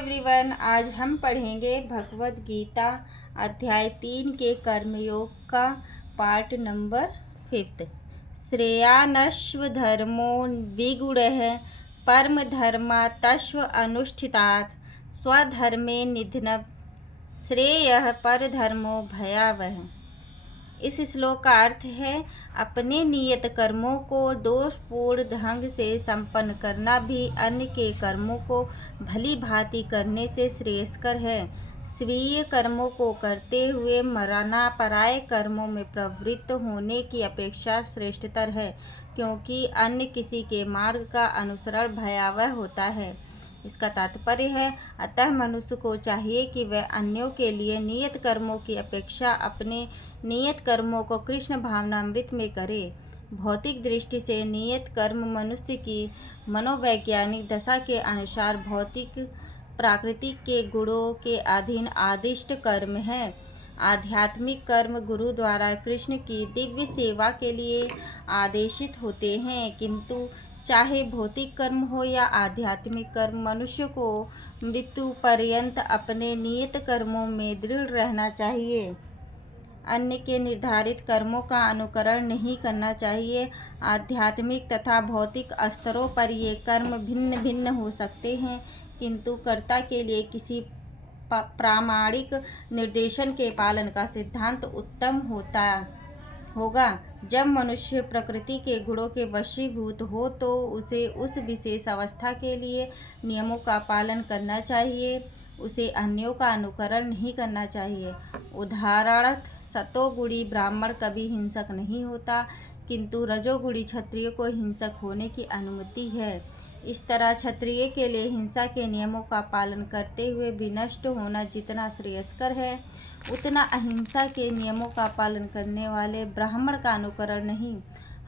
Everyone, आज हम पढ़ेंगे भगवद गीता अध्याय 3 के कर्मयोग का पार्ट नंबर 5। श्रेयानश्व धर्मो विगुणः परम धर्मा तस्व अनुष्ठितात् स्वधर्मे निधनम् श्रेयः परधर्मो भयावह। इस श्लोक का अर्थ है, अपने नियत कर्मों को दोषपूर्ण ढंग से संपन्न करना भी अन्य के कर्मों को भली भांति करने से श्रेयस्कर है। स्वीय कर्मों को करते हुए मरना पराये कर्मों में प्रवृत्त होने की अपेक्षा श्रेष्ठतर है, क्योंकि अन्य किसी के मार्ग का अनुसरण भयावह होता है। इसका तात्पर्य है, अतः मनुष्य को चाहिए कि वह अन्यों के लिए नियत कर्मों की अपेक्षा अपने नियत कर्मों को कृष्ण भावनामृत में करे। भौतिक दृष्टि से नियत कर्म मनुष्य की मनोवैज्ञानिक दशा के अनुसार भौतिक प्राकृतिक के गुणों के अधीन आदिष्ट कर्म है। आध्यात्मिक कर्म गुरु द्वारा कृष्ण की दिव्य सेवा के लिए आदेशित होते हैं, किंतु चाहे भौतिक कर्म हो या आध्यात्मिक कर्म, मनुष्य को मृत्यु पर्यंत अपने नियत कर्मों में दृढ़ रहना चाहिए। अन्य के निर्धारित कर्मों का अनुकरण नहीं करना चाहिए। आध्यात्मिक तथा भौतिक स्तरों पर ये कर्म भिन्न भिन्न हो सकते हैं, किंतु कर्ता के लिए किसी प्रामाणिक निर्देशन के पालन का सिद्धांत उत्तम होगा। जब मनुष्य प्रकृति के गुणों के वशीभूत हो तो उसे उस विशेष अवस्था के लिए नियमों का पालन करना चाहिए, उसे अन्यों का अनुकरण नहीं करना चाहिए। उदाहरणार्थ, सतोगुणी ब्राह्मण कभी हिंसक नहीं होता, किंतु रजोगुणी क्षत्रिय को हिंसक होने की अनुमति है। इस तरह क्षत्रिय के लिए हिंसा के नियमों का पालन करते हुए विनष्ट होना जितना श्रेयस्कर है, उतना अहिंसा के नियमों का पालन करने वाले ब्राह्मण का अनुकरण नहीं।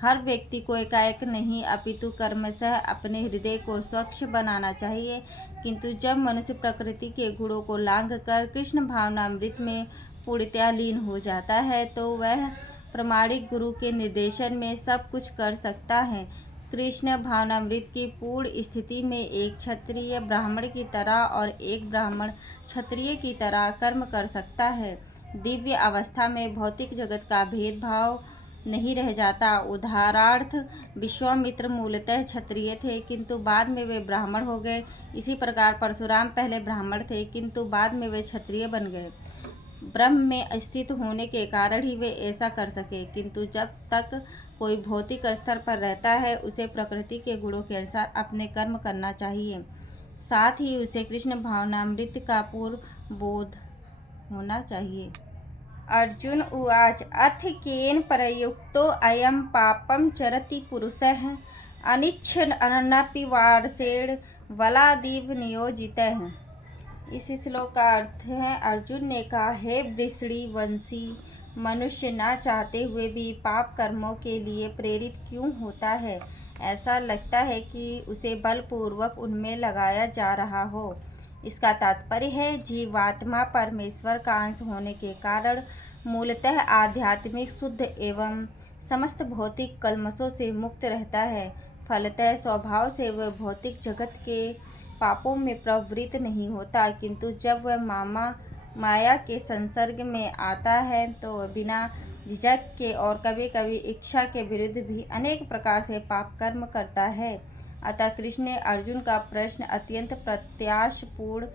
हर व्यक्ति को एकाएक नहीं, अपितु कर्मशः अपने हृदय को स्वच्छ बनाना चाहिए। किंतु जब मनुष्य प्रकृति के गुणों को लांघ कर कृष्ण भावनामृत में पूर्णतया लीन हो जाता है, तो वह प्रामाणिक गुरु के निर्देशन में सब कुछ कर सकता है। कृष्ण भावनामृत की पूर्ण स्थिति में एक क्षत्रिय ब्राह्मण की तरह और एक ब्राह्मण क्षत्रिय की तरह कर्म कर सकता है। दिव्य अवस्था में भौतिक जगत का भेदभाव नहीं रह जाता। उदाहरणार्थ, विश्वामित्र मूलतः क्षत्रिय थे, किंतु बाद में वे ब्राह्मण हो गए। इसी प्रकार परशुराम पहले ब्राह्मण थे, किंतु बाद में वे क्षत्रिय बन गए। ब्रह्म में स्थित होने के कारण ही वे ऐसा कर सके, किंतु जब तक कोई भौतिक स्तर पर रहता है, उसे प्रकृति के गुणों के अनुसार अपने कर्म करना चाहिए। साथ ही उसे कृष्ण भावनामृत का पूर्ण बोध होना चाहिए। अर्जुन उवाच, अथ केन प्रयुक्तो अयं पापं चरति पुरुषः अनिच्छन्नपि वार्षेण बलादिव नियोजितः। इस श्लोक का अर्थ है, अर्जुन ने कहा, हे वृषणवंशी, मनुष्य ना चाहते हुए भी पाप कर्मों के लिए प्रेरित क्यों होता है? ऐसा लगता है कि उसे बलपूर्वक उनमें लगाया जा रहा हो। इसका तात्पर्य है, जीवात्मा परमेश्वर का अंश होने के कारण मूलतः आध्यात्मिक शुद्ध एवं समस्त भौतिक कल्मशों से मुक्त रहता है। फलतः स्वभाव से वह भौतिक जगत के पापों में प्रवृत्त नहीं होता, किंतु जब वह माया के संसर्ग में आता है तो बिना झिझक के और कभी कभी इच्छा के विरुद्ध भी अनेक प्रकार से पाप कर्म करता है। अतः कृष्ण ने अर्जुन का प्रश्न अत्यंत प्रत्याशपूर्ण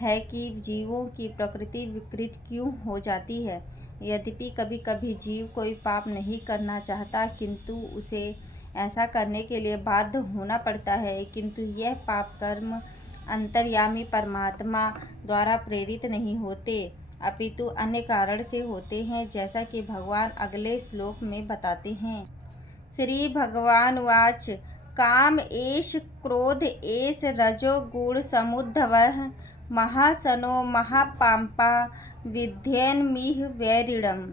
है कि जीवों की प्रकृति विकृत क्यों हो जाती है। यद्यपि कभी कभी जीव कोई पाप नहीं करना चाहता, किंतु उसे ऐसा करने के लिए बाध्य होना पड़ता है, किंतु यह पाप कर्म अंतर्यामी परमात्मा द्वारा प्रेरित नहीं होते, अपितु अन्य कारण से होते हैं, जैसा कि भगवान अगले श्लोक में बताते हैं। श्री भगवान वाच, काम एष क्रोध एष रजो गुण समुद्धवः महासनो महापापा विध्यन्मिह वैरिणम्।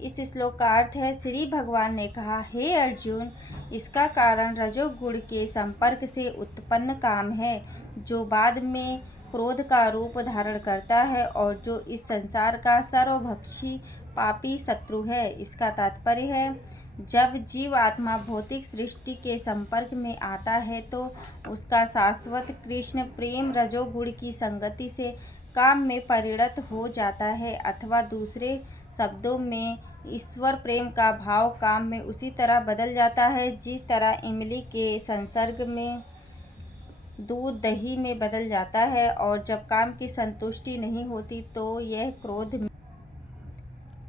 इस श्लोक का अर्थ है, श्री भगवान ने कहा, हे अर्जुन, इसका कारण रजोगुण के संपर्क से उत्पन्न काम है, जो बाद में क्रोध का रूप धारण करता है और जो इस संसार का सर्वभक्षी पापी शत्रु है। इसका तात्पर्य है, जब जीव आत्मा भौतिक सृष्टि के संपर्क में आता है तो उसका शाश्वत कृष्ण प्रेम रजोगुण की संगति से काम में परिणत हो जाता है, अथवा दूसरे शब्दों में ईश्वर प्रेम का भाव काम में उसी तरह बदल जाता है जिस तरह इमली के संसर्ग में दूध दही में बदल जाता है। और जब काम की संतुष्टि नहीं होती तो यह क्रोध में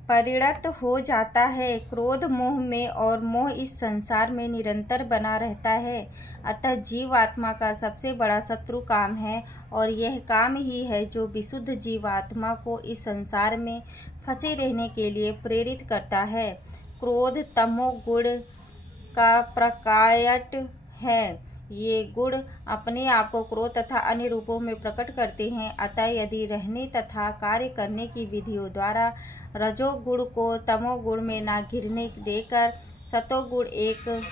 परिणत हो जाता है। क्रोध मोह में, और मोह इस संसार में निरंतर बना रहता है। अतः जीवात्मा का सबसे बड़ा शत्रु काम है, और यह काम ही है जो विशुद्ध जीवात्मा को इस संसार में फंसे रहने के लिए प्रेरित करता है। क्रोध तमोगुण का प्रकायट है। ये गुण अपने आप को क्रोध तथा अन्य रूपों में प्रकट करते हैं। अतः यदि रहने तथा कार्य करने की विधियों द्वारा रजोगुण को तमोगुण में न गिरने देकर सतोगुण एक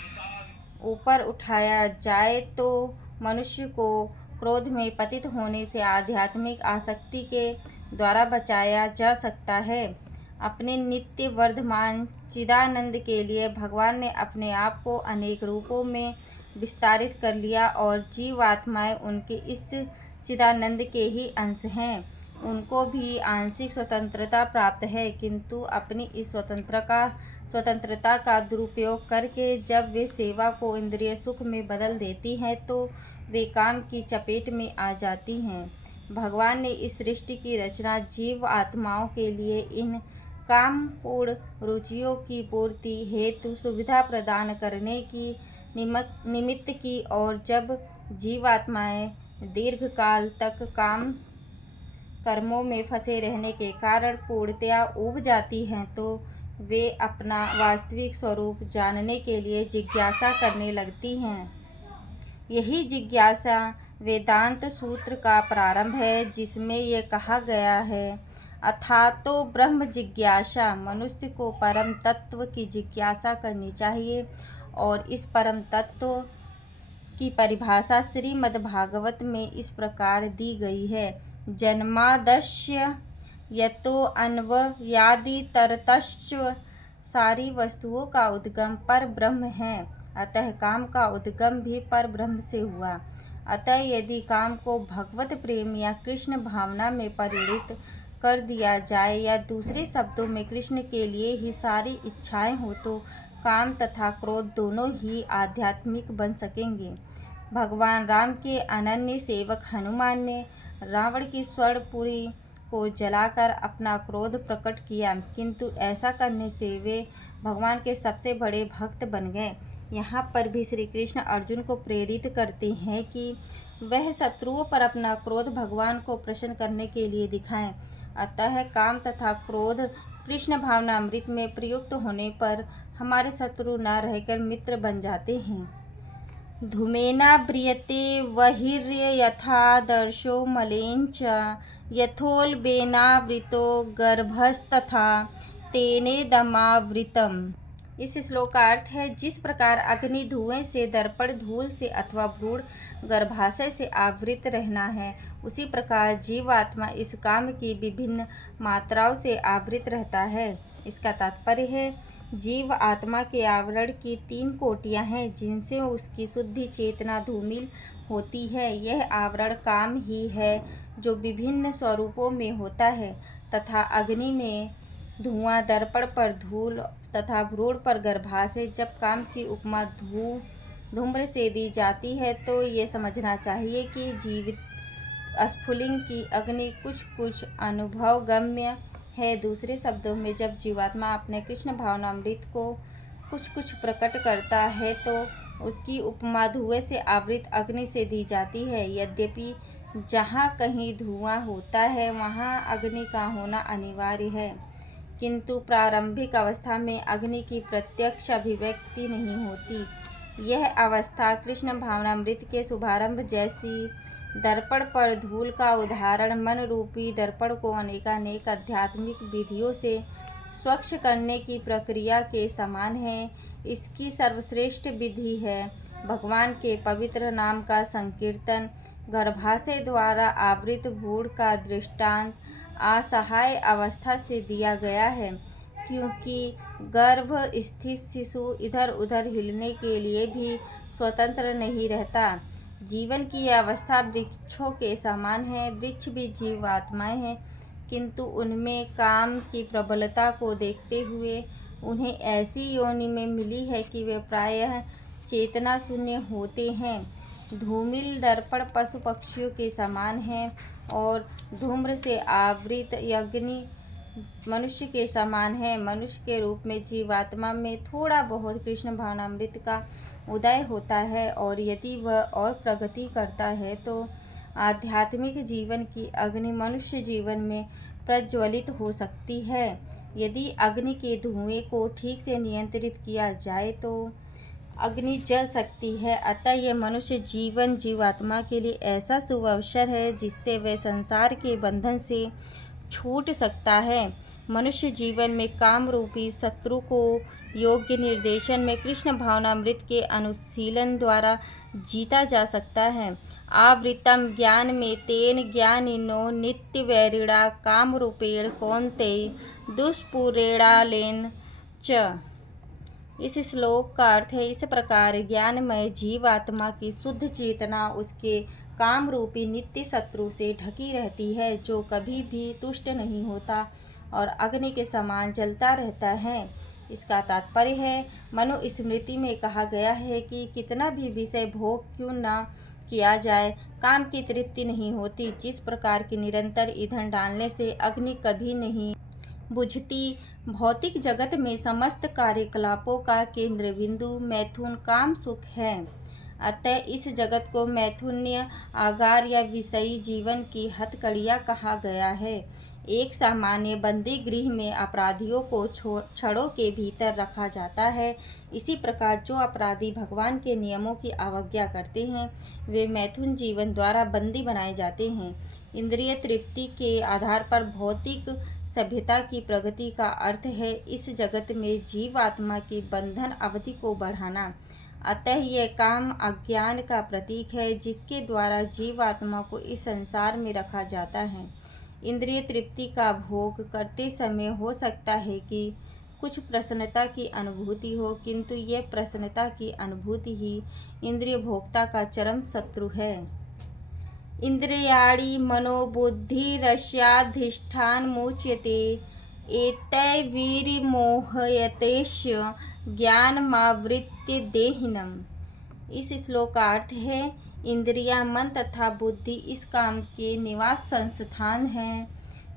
ऊपर उठाया जाए तो मनुष्य को क्रोध में पतित होने से आध्यात्मिक आसक्ति के द्वारा बचाया जा सकता है। अपने नित्य वर्धमान चिदानंद के लिए भगवान ने अपने आप को अनेक रूपों में विस्तारित कर लिया, और जीवात्माएं उनके इस चिदानंद के ही अंश हैं। उनको भी आंशिक स्वतंत्रता प्राप्त है, किंतु अपनी इस स्वतंत्रता का दुरुपयोग करके जब वे सेवा को इंद्रिय सुख में बदल देती हैं तो वे काम की चपेट में आ जाती हैं। भगवान ने इस सृष्टि की रचना जीव आत्माओं के लिए इन कामपूर्ण रुचियों की पूर्ति हेतु सुविधा प्रदान करने की निमित्त की, और जब जीवात्माएं दीर्घकाल तक काम कर्मों में फंसे रहने के कारण पूर्णतया ऊब जाती हैं तो वे अपना वास्तविक स्वरूप जानने के लिए जिज्ञासा करने लगती हैं। यही जिज्ञासा वेदांत सूत्र का प्रारंभ है, जिसमें यह कहा गया है, अथातो ब्रह्म जिज्ञासा। मनुष्य को परम तत्व की जिज्ञासा करनी चाहिए, और इस परम तत्व की परिभाषा श्रीमद्भागवत में इस प्रकार दी गई है, जन्मादस्य यतो अन्वयादि तरतश्च। सारी वस्तुओं का उद्गम पर ब्रह्म है, अतः काम का उद्गम भी पर ब्रह्म से हुआ। अतः यदि काम को भगवत प्रेम या कृष्ण भावना में परिणित कर दिया जाए, या दूसरे शब्दों में कृष्ण के लिए ही सारी इच्छाएं हो, तो काम तथा क्रोध दोनों ही आध्यात्मिक बन सकेंगे। भगवान राम के अनन्य सेवक हनुमान ने रावण की स्वर्णपुरी को जलाकर अपना क्रोध प्रकट किया, किंतु ऐसा करने से वे भगवान के सबसे बड़े भक्त बन गए। यहाँ पर भी श्री कृष्ण अर्जुन को प्रेरित करते हैं कि वह शत्रुओं पर अपना क्रोध भगवान को प्रसन्न करने के लिए दिखाएं। अतः काम तथा क्रोध कृष्ण भावना अमृत में प्रयुक्त होने पर हमारे शत्रु न रहकर मित्र बन जाते हैं। धूमेना ब्रियते वहीर्य यथादर्शो मलेंच यथोल्बेनावृतो गर्भस्तथा तेनेदमावृतम। इस श्लोक का अर्थ है, जिस प्रकार अग्नि धुएं से, दर्पण धूल से अथवा भ्रूण गर्भाशय से आवृत रहना है, उसी प्रकार जीवात्मा इस काम की विभिन्न मात्राओं से आवृत रहता है। इसका तात्पर्य है, जीव आत्मा के आवरण की 3 कोटियां हैं, जिनसे उसकी शुद्धि चेतना धूमिल होती है। यह आवरण काम ही है जो विभिन्न स्वरूपों में होता है, तथा अग्नि में धुआं, दर्पण पर धूल तथा भ्रूण पर गर्भाशय। जब काम की उपमा धूम्र से दी जाती है तो ये समझना चाहिए कि जीवित स्फुलिंग की अग्नि कुछ अनुभवगम्य है। दूसरे शब्दों में, जब जीवात्मा अपने कृष्ण भावनामृत को कुछ प्रकट करता है तो उसकी उपमा धुएं से आवृत अग्नि से दी जाती है। यद्यपि जहाँ कहीं धुआं होता है वहाँ अग्नि का होना अनिवार्य है, किंतु प्रारंभिक अवस्था में अग्नि की प्रत्यक्ष अभिव्यक्ति नहीं होती। यह अवस्था कृष्ण भावनामृत के शुभारंभ जैसी दर्पण पर धूल का उदाहरण मन रूपी दर्पण को अनेकानेक आध्यात्मिक विधियों से स्वच्छ करने की प्रक्रिया के समान है। इसकी सर्वश्रेष्ठ विधि है भगवान के पवित्र नाम का संकीर्तन। गर्भाशय द्वारा आवृत भ्रूण का दृष्टांत असहाय अवस्था से दिया गया है, क्योंकि गर्भ स्थित शिशु इधर उधर हिलने के लिए भी स्वतंत्र नहीं रहता। जीवन की यह अवस्था वृक्षों के समान है। वृक्ष भी जीवात्माएं हैं, किंतु उनमें काम की प्रबलता को देखते हुए उन्हें ऐसी योनि में मिली है कि वे प्रायः चेतना शून्य होते हैं। धूमिल दर्पण पशु पक्षियों के समान है और धूम्र से आवृत अग्नि मनुष्य के समान है। मनुष्य के रूप में जीवात्मा में थोड़ा बहुत कृष्ण भावनामृत का उदय होता है, और यदि वह और प्रगति करता है तो आध्यात्मिक जीवन की अग्नि मनुष्य जीवन में प्रज्वलित हो सकती है। यदि अग्नि के धुएं को ठीक से नियंत्रित किया जाए तो अग्नि जल सकती है। अतः यह मनुष्य जीवन जीवात्मा के लिए ऐसा शुभ अवसर है जिससे वह संसार के बंधन से छूट सकता है। मनुष्य जीवन में काम रूपी शत्रु को योग्य निर्देशन में कृष्ण भावनामृत के अनुशीलन द्वारा जीता जा सकता है। आवृतम ज्ञान में तेन ज्ञानिनो नित्य वैरिणा काम रूपेण कौन्तेय दुष्पूरेणालेन च। इस श्लोक का अर्थ है, इस प्रकार ज्ञानमय जीवात्मा की शुद्ध चेतना उसके काम रूपी नित्य शत्रु से ढकी रहती है, जो कभी भी तुष्ट नहीं होता और अग्नि के समान जलता रहता है। इसका तात्पर्य है, मनुस्मृति में कहा गया है कि कितना भी विषय भोग क्यों न किया जाए, काम की तृप्ति नहीं होती। जिस प्रकार की निरंतर ईंधन डालने से अग्नि कभी नहीं बुझती, भौतिक जगत में समस्त कार्यकलापों का केंद्र बिंदु मैथुन काम सुख है। अतः इस जगत को मैथुन्य आगार या विषयी जीवन की हथकड़ियाँ कहा गया है। एक सामान्य बंदी गृह में अपराधियों को छड़ों के भीतर रखा जाता है। इसी प्रकार जो अपराधी भगवान के नियमों की अवज्ञा करते हैं, वे मैथुन जीवन द्वारा बंदी बनाए जाते हैं। इंद्रिय तृप्ति के आधार पर भौतिक सभ्यता की प्रगति का अर्थ है इस जगत में जीवात्मा की बंधन अवधि को बढ़ाना। अतः यह काम अज्ञान का प्रतीक है, जिसके द्वारा जीवात्मा को इस संसार में रखा जाता है। इंद्रिय तृप्ति का भोग करते समय हो सकता है कि कुछ प्रसन्नता की अनुभूति हो, किंतु यह प्रसन्नता की अनुभूति ही इंद्रिय भोक्ता का चरम शत्रु है। इंद्रियाणि मनोबुद्धिरस्याधिष्ठानमुच्यते एतैर्विमोहयतेश्च ज्ञानमावृत्य देहिनम्। इस श्लोक का अर्थ है, इंद्रियां, मन तथा बुद्धि इस काम के निवास संस्थान हैं,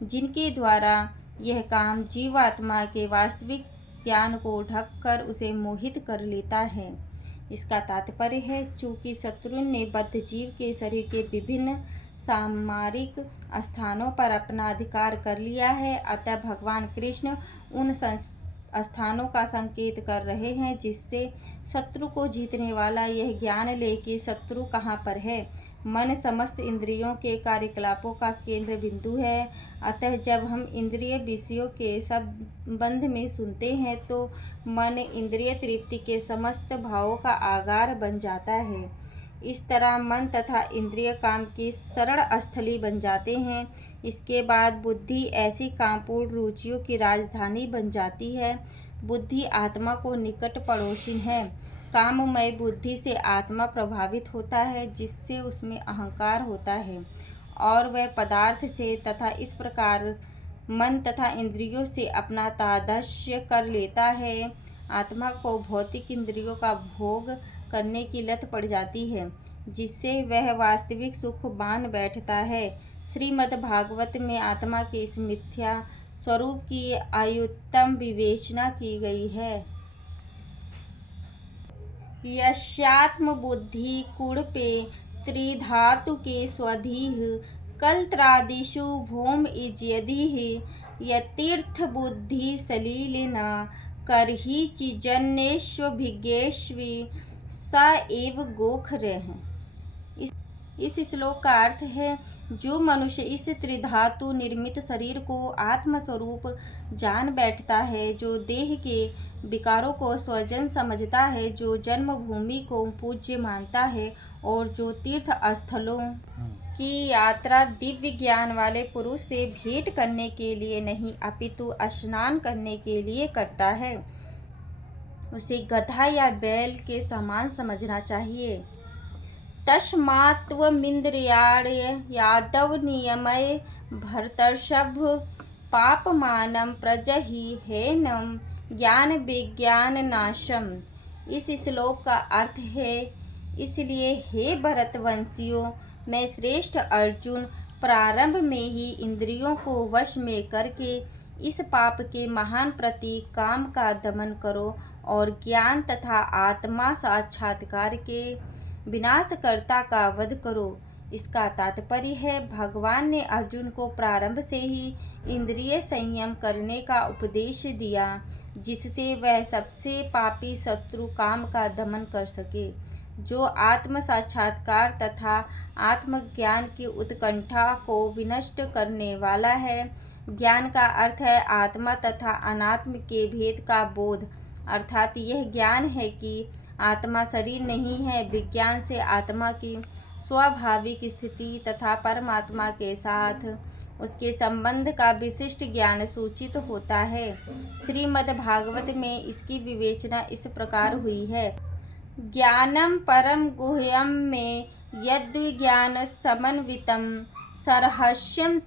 जिनके द्वारा यह काम जीवात्मा के वास्तविक ज्ञान को ढककर उसे मोहित कर लेता है। इसका तात्पर्य है, चूंकि शत्रु ने बद्ध जीव के शरीर के विभिन्न सामरिक स्थानों पर अपना अधिकार कर लिया है, अतः भगवान कृष्ण उन स्थानों का संकेत कर रहे हैं, जिससे शत्रु को जीतने वाला यह ज्ञान ले कि शत्रु कहाँ पर है। मन समस्त इंद्रियों के कार्यकलापों का केंद्र बिंदु है। अतः जब हम इंद्रिय विषयों के संबंध में सुनते हैं तो मन इंद्रिय तृप्ति के समस्त भावों का आगार बन जाता है। इस तरह मन तथा इंद्रिय काम की शरण स्थली बन जाते हैं। इसके बाद बुद्धि ऐसी कामपूर्ण रुचियों की राजधानी बन जाती है। बुद्धि आत्मा को निकट पड़ोसी है। काममय बुद्धि से आत्मा प्रभावित होता है, जिससे उसमें अहंकार होता है और वह पदार्थ से तथा इस प्रकार मन तथा इंद्रियों से अपना तादात्म्य कर लेता है। आत्मा को भौतिक इंद्रियों का भोग करने की लत पड़ जाती है, जिससे वह वास्तविक सुख मान बैठता है। श्रीमद् भागवत में आत्मा के इस मिथ्या स्वरूप की आयुत्तम विवेचना की गई है। यस्यात्म बुद्धि कुड़पे त्रिधातु के स्वधीः कलत्रादिषु भौम इज्यधिः यतीर्थ बुद्धि सलीलिना करहि चिजन्येष्वभिज्ञेष्वि स एव गोखरः। इस श्लोक का अर्थ है, जो मनुष्य इस त्रिधातु निर्मित शरीर को आत्मस्वरूप जान बैठता है, जो देह के विकारों को स्वजन समझता है, जो जन्मभूमि को पूज्य मानता है और जो तीर्थ स्थलों की यात्रा दिव्य ज्ञान वाले पुरुष से भेंट करने के लिए नहीं अपितु स्नान करने के लिए करता है। उसे गधा या बैल के समान समझना चाहिए। तस्मात्त्वमिन्द्रियाण्य यादव नियमय भर्तर्षभ पापमानं प्रजहिहेनं ज्ञान विज्ञान नाशम। इस श्लोक का अर्थ है, इसलिए हे भरतवंशियों, मैं श्रेष्ठ अर्जुन प्रारंभ में ही इंद्रियों को वश में करके इस पाप के महान प्रतीक काम का दमन करो और ज्ञान तथा आत्मा साक्षात्कार के विनाशकर्ता का वध करो। इसका तात्पर्य है, भगवान ने अर्जुन को प्रारंभ से ही इंद्रिय संयम करने का उपदेश दिया, जिससे वह सबसे पापी शत्रु काम का दमन कर सके, जो आत्म साक्षात्कार तथा आत्मज्ञान की उत्कंठा को विनष्ट करने वाला है। ज्ञान का अर्थ है आत्मा तथा अनात्म के भेद का बोध, अर्थात यह ज्ञान है कि आत्मा शरीर नहीं है। विज्ञान से आत्मा की स्वाभाविक स्थिति तथा परमात्मा के साथ उसके संबंध का विशिष्ट ज्ञान सूचित होता है। श्रीमद् भागवत में इसकी विवेचना इस प्रकार हुई है। ज्ञानम परम गुह्यम में यद्विज्ञान समन्वितम सरहस्यम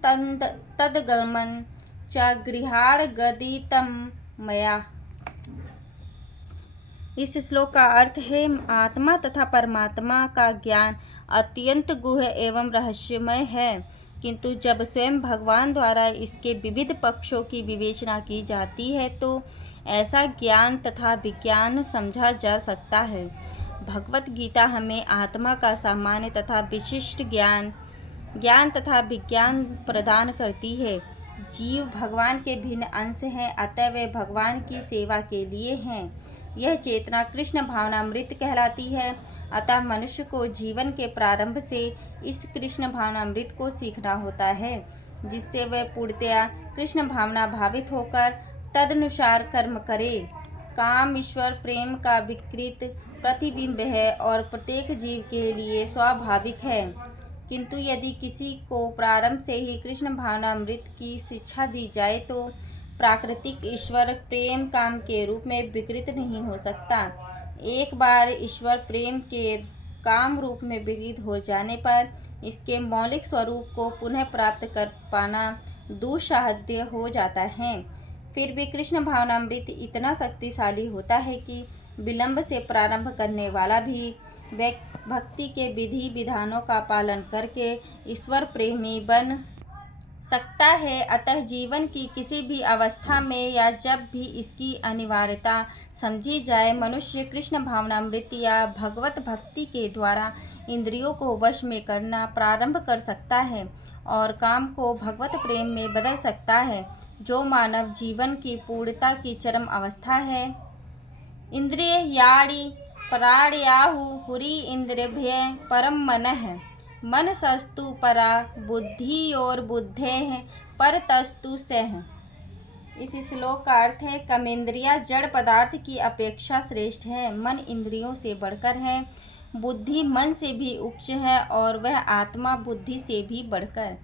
तद्गमन च गृहाण गदितम मया। इस श्लोक का अर्थ है, आत्मा तथा परमात्मा का ज्ञान अत्यंत गुह्य एवं रहस्यमय है, किंतु जब स्वयं भगवान द्वारा इसके विविध पक्षों की विवेचना की जाती है तो ऐसा ज्ञान तथा विज्ञान समझा जा सकता है। भगवत गीता हमें आत्मा का सामान्य तथा विशिष्ट ज्ञान तथा विज्ञान प्रदान करती है। जीव भगवान के भिन्न अंश हैं, अतः वे भगवान की सेवा के लिए हैं। यह चेतना कृष्ण भावनामृत कहलाती है। अतः मनुष्य को जीवन के प्रारंभ से इस कृष्ण भावनामृत को सीखना होता है, जिससे वह पूर्णतया कृष्ण भावना भावित होकर तदनुसार कर्म करे। काम ईश्वर प्रेम का विकृत प्रतिबिंब है और प्रत्येक जीव के लिए स्वाभाविक है, किंतु यदि किसी को प्रारंभ से ही कृष्ण भावनामृत की शिक्षा दी जाए तो प्राकृतिक ईश्वर प्रेम काम के रूप में विकृत नहीं हो सकता। एक बार ईश्वर प्रेम के काम रूप में विकृत हो जाने पर इसके मौलिक स्वरूप को पुनः प्राप्त कर पाना दुस्साध्य हो जाता है। फिर भी कृष्ण भावनामृत इतना शक्तिशाली होता है कि विलंब से प्रारंभ करने वाला भी भक्ति के विधि विधानों का पालन करके ईश्वर प्रेमी बन सकता है। अतः जीवन की किसी भी अवस्था में या जब भी इसकी अनिवार्यता समझी जाए, मनुष्य कृष्ण भावनामृत या भगवत भक्ति के द्वारा इंद्रियों को वश में करना प्रारंभ कर सकता है और काम को भगवत प्रेम में बदल सकता है, जो मानव जीवन की पूर्णता की चरम अवस्था है। इंद्रिय याणी प्राणयाहु हुरी इंद्रियभ्य परम मनः मनसस्तु परा बुद्धियोर बुद्धेः परतस्तु सः। इस श्लोक का अर्थ है, कर्मेंद्रियां जड़ पदार्थ की अपेक्षा श्रेष्ठ है, मन इंद्रियों से बढ़कर है, बुद्धि मन से भी उच्च है और वह आत्मा बुद्धि से भी बढ़कर।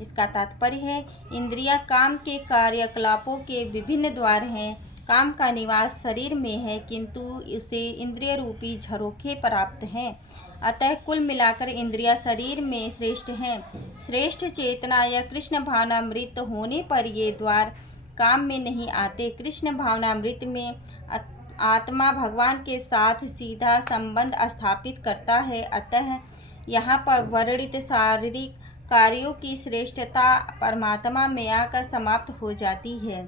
इसका तात्पर्य है, इंद्रियां काम के कार्यकलापों के विभिन्न द्वार हैं। काम का निवास शरीर में है, किंतु उसे इंद्रिय रूपी झरोखे प्राप्त हैं। अतः कुल मिलाकर इंद्रियां शरीर में श्रेष्ठ हैं। श्रेष्ठ चेतना या कृष्ण भावनामृत होने पर ये द्वार काम में नहीं आते। कृष्ण भावनामृत में आत्मा भगवान के साथ सीधा संबंध स्थापित करता है। अतः यहाँ पर वर्णित शारीरिक कार्यों की श्रेष्ठता परमात्मा में आकर समाप्त हो जाती है।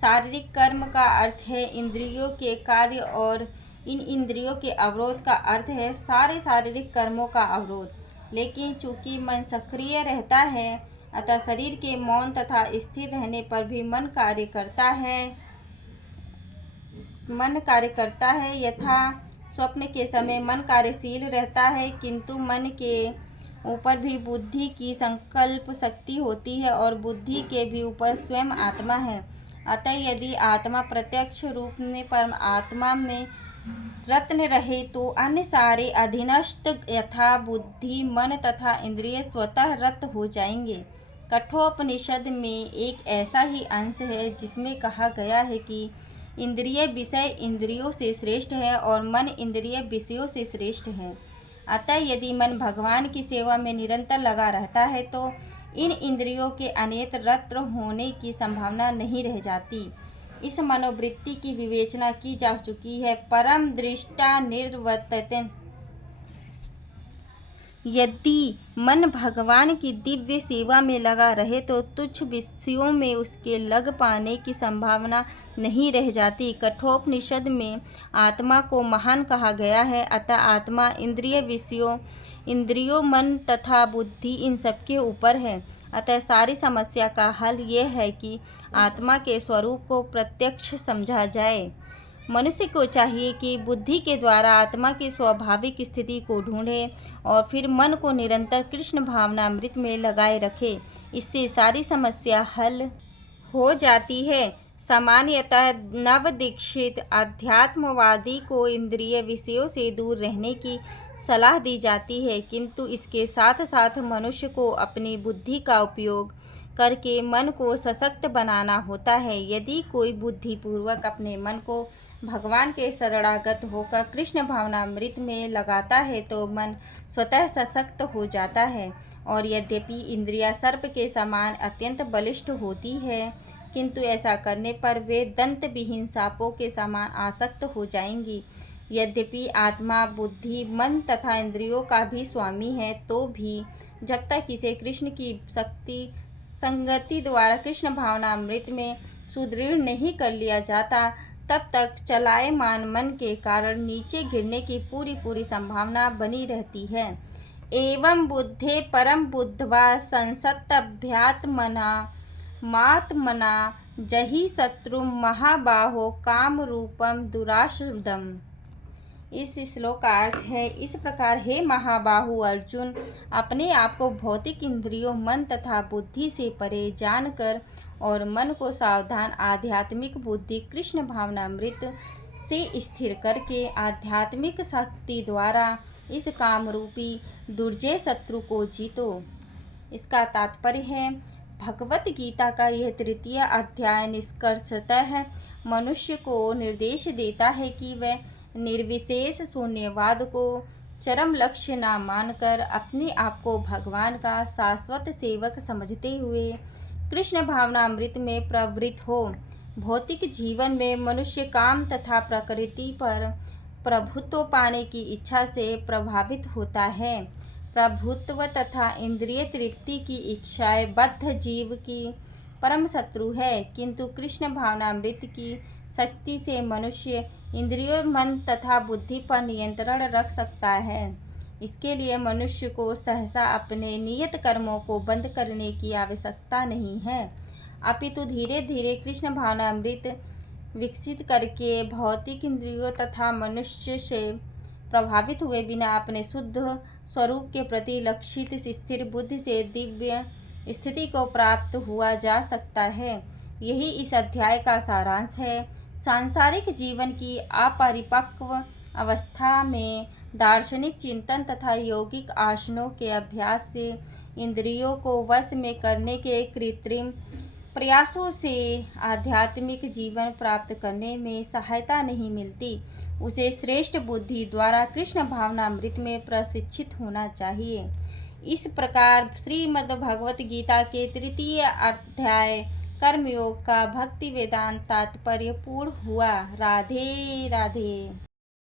शारीरिक कर्म का अर्थ है इंद्रियों के कार्य और इन इंद्रियों के अवरोध का अर्थ है सारे शारीरिक कर्मों का अवरोध। लेकिन चूंकि मन सक्रिय रहता है, अतः शरीर के मौन तथा स्थिर रहने पर भी मन कार्य करता है। यथा स्वप्न के समय मन कार्यशील रहता है, किंतु मन के ऊपर भी बुद्धि की संकल्प शक्ति होती है और बुद्धि के भी ऊपर स्वयं आत्मा है। अतः यदि आत्मा प्रत्यक्ष रूप में परमात्मा में रत्न रहे तो अन्य सारे अधीनस्थ यथा बुद्धि मन तथा इंद्रिय स्वतः रत हो जाएंगे। कठोपनिषद में एक ऐसा ही अंश है जिसमें कहा गया है कि इंद्रिय विषय इंद्रियों से श्रेष्ठ है और मन इंद्रिय विषयों से श्रेष्ठ है। अतः यदि मन भगवान की सेवा में निरंतर लगा रहता है तो इन इंद्रियों के अनेक रत होने की संभावना नहीं रह जाती। इस मनोवृत्ति की विवेचना की जा चुकी है। परम दृष्टा निर्वर्तते। यदि मन भगवान की दिव्य सेवा में लगा रहे तो तुच्छ विषयों में उसके लग पाने की संभावना नहीं रह जाती। कठोपनिषद में आत्मा को महान कहा गया है। अतः आत्मा इंद्रिय विषयों इंद्रियों मन तथा बुद्धि इन सबके ऊपर है। अतः सारी समस्या का हल यह है कि आत्मा के स्वरूप को प्रत्यक्ष समझा जाए। मनुष्य को चाहिए कि बुद्धि के द्वारा आत्मा की स्वाभाविक स्थिति को ढूंढे और फिर मन को निरंतर कृष्ण भावनामृत में लगाए रखे। इससे सारी समस्या हल हो जाती है। सामान्यतः नवदीक्षित अध्यात्मवादी को इंद्रिय विषयों से दूर रहने की सलाह दी जाती है, किंतु इसके साथ साथ मनुष्य को अपनी बुद्धि का उपयोग करके मन को सशक्त बनाना होता है। यदि कोई बुद्धिपूर्वक अपने मन को भगवान के शरणागत होकर कृष्ण भावनामृत में लगाता है तो मन स्वतः सशक्त हो जाता है। और यद्यपि इंद्रियां सर्प के समान अत्यंत बलिष्ठ होती है, किंतु ऐसा करने पर वे दंत विहीन सांपों के समान आसक्त हो जाएंगी। यद्यपि आत्मा बुद्धि मन तथा इंद्रियों का भी स्वामी है, तो भी जब तक इसे कृष्ण की शक्ति संगति द्वारा कृष्ण भावनामृत में सुदृढ़ नहीं कर लिया जाता, तब तक चलायमान मन के कारण नीचे गिरने की पूरी संभावना बनी रहती है। एवं बुद्धे परम बुद्धवा संसत्तभ्यात्मना मात्मना जहि शत्रु महाबाहो काम रूपम दुराशदम। इस श्लोक का अर्थ है, इस प्रकार हे महाबाहु अर्जुन, अपने आप को भौतिक इंद्रियों मन तथा बुद्धि से परे जानकर और मन को सावधान आध्यात्मिक बुद्धि कृष्ण भावनामृत से स्थिर करके आध्यात्मिक शक्ति द्वारा इस काम रूपी दुर्जय शत्रु को जीतो। इसका तात्पर्य है, भगवत गीता का यह तृतीय अध्याय निष्कर्षतः मनुष्य को निर्देश देता है कि वह निर्विशेष शून्यवाद को चरम लक्ष्य न मानकर अपने आप को भगवान का शाश्वत सेवक समझते हुए कृष्ण भावनामृत में प्रवृत्त हो। भौतिक जीवन में मनुष्य काम तथा प्रकृति पर प्रभुत्व पाने की इच्छा से प्रभावित होता है। प्रभुत्व तथा इंद्रिय तृप्ति की इच्छाएं बद्ध जीव की परम शत्रु है, किंतु कृष्ण भावनामृत की शक्ति से मनुष्य इंद्रियों मन तथा बुद्धि पर नियंत्रण रख सकता है। इसके लिए मनुष्य को सहसा अपने नियत कर्मों को बंद करने की आवश्यकता नहीं है, अपितु धीरे धीरे कृष्ण भावनामृत विकसित करके भौतिक इंद्रियों तथा मनुष्य से प्रभावित हुए बिना अपने शुद्ध स्वरूप के प्रति लक्षित स्थिर बुद्धि से दिव्य स्थिति को प्राप्त हुआ जा सकता है। यही इस अध्याय का सारांश है। सांसारिक जीवन की अपरिपक्व अवस्था में दार्शनिक चिंतन तथा यौगिक आसनों के अभ्यास से इंद्रियों को वश में करने के कृत्रिम प्रयासों से आध्यात्मिक जीवन प्राप्त करने में सहायता नहीं मिलती। उसे श्रेष्ठ बुद्धि द्वारा कृष्ण भावनामृत में प्रशिक्षित होना चाहिए। इस प्रकार श्रीमद् भगवत गीता के तृतीय अध्याय कर्मयोग का भक्ति वेदांत तात्पर्य पूर्ण हुआ। राधे राधे।